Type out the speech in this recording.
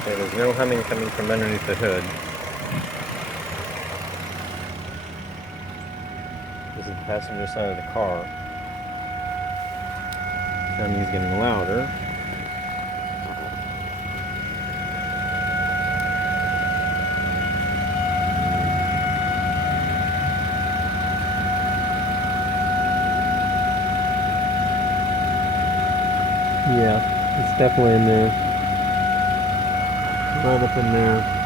Okay, there's no humming coming from underneath the hood. This is the passenger side of the car. Humming's getting louder. Yeah, it's definitely in there. Right up in there.